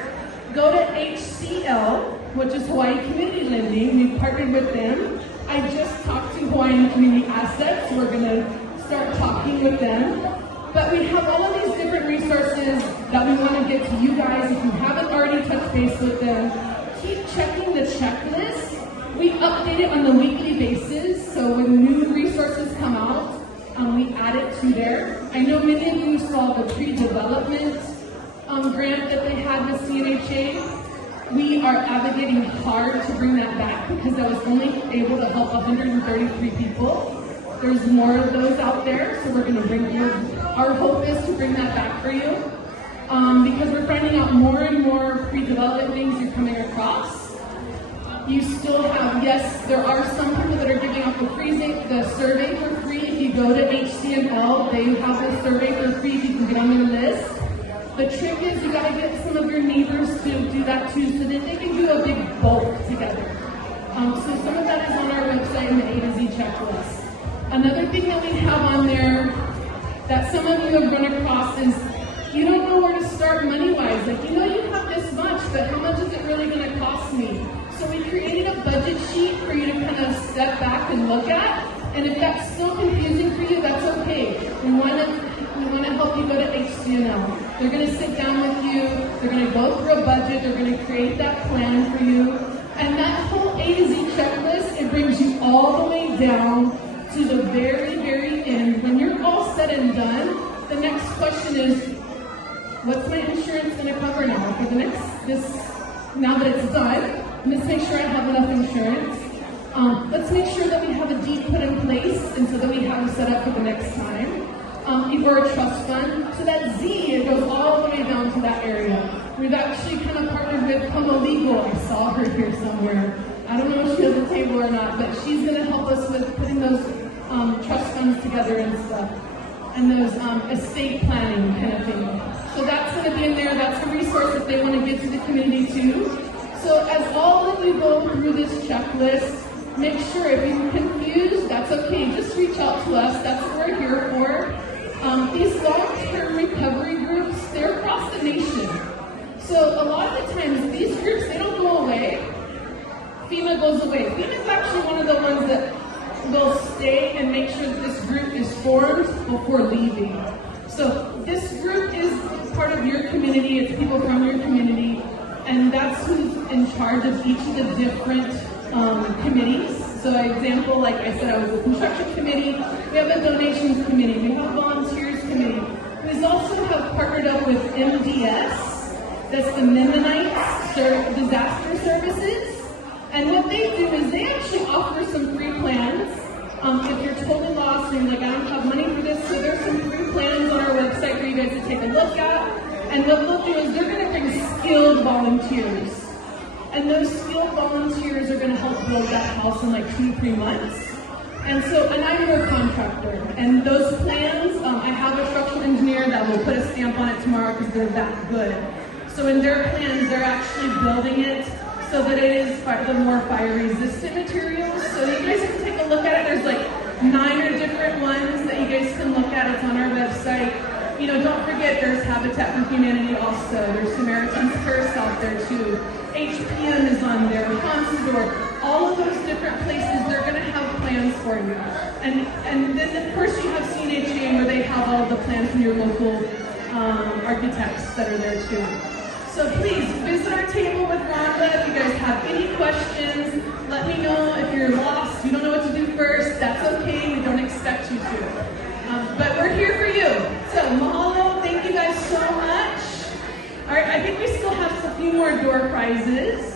go to HCL, which is Hawaii Community Lending. We've partnered with them. I just talked to Hawaiian Community Assets. We're going to start talking with them. But we have all of these different resources that we want to get to you guys. If you haven't already touched base with them, keep checking the checklist. We update it on a weekly basis, so when new resources come out, we add it to there. I know many of you saw the tree development grant that they had with CNHA. We are advocating hard to bring that back because that was only able to help 133 people. There's more of those out there, so we're going to bring you. Our hope is to bring that back for you because we're finding out more and more pre-development things you're coming across. You still have, yes, there are some people that are giving out the survey for free. If you go to HCML, they have the survey for free if you can get on their list. The trick is you got to get some of your neighbors to do that too, so that they can do a big bulk together. So some of that is on our website in the A to Z checklist. Another thing that we have on there that some of you have run across is you don't know where to start money-wise. Like, you know you have this much, but how much is it really going to cost me? So we created a budget sheet for you to kind of step back and look at. And if that's still confusing for you, that's okay. We want to help you go to HCNL. They're going to sit down with you. They're going to go through a budget. They're going to create that plan for you. And that whole A to Z checklist, it brings you all the way down to the very, very end. When you're all said and done, the next question is, what's my insurance going to cover now? For now that it's done, let's make sure I have enough insurance. Let's make sure that we have a deed put in place, and so that we have it set up for the next time. Or a trust fund. So that Z, it goes all the way down to that area. We've actually kind of partnered with Como Legal. I saw her here somewhere. I don't know if she has a table or not, but she's going to help us with putting those trust funds together and stuff. And those estate planning kind of thing. So that's going to be in there. That's a resource that they want to give to the community too. So as all of you go through this checklist, make sure if you're confused, that's okay. Just reach out to us. That's what we're here for. These long-term recovery groups, they're across the nation. So a lot of the times, these groups, they don't go away. FEMA goes away. FEMA is actually one of the ones that will stay and make sure that this group is formed before leaving. So this group is part of your community. It's people from your community. And that's who's in charge of each of the different committees. So example, like I said, I was the construction committee. We have a donations committee. We have volunteers committee. We also have partnered up with MDS. That's the Mennonites Disaster Services. And what they do is they actually offer some free plans. If you're totally lost and you're like, I don't have money for this, so there's some free plans on our website for you guys to take a look at. And what they'll do is they're going to bring skilled volunteers. And those skilled volunteers are going to help build that house in like 2-3 months. And I'm your contractor. And those plans, I have a structural engineer that will put a stamp on it tomorrow because they're that good. So in their plans, they're actually building it so that it is the more fire-resistant materials. So you guys can take a look at it. There's like 9 or different ones that you guys can look at. It's on our website. You know, don't forget there's Habitat for Humanity also. There's Samaritan's Purse out there too. HPM is on there, Consador, all of those different places, they're going to have plans for you. And then of course you have CNHA where they have all of the plans from your local architects that are there too. So please visit our table with Rhonda. If you guys have any questions, let me know. If you're lost, you don't know what to do first, that's okay. We don't expect you to. But we're here for you. So mahalo, thank you guys so much. All right, I think we still have a few more door prizes.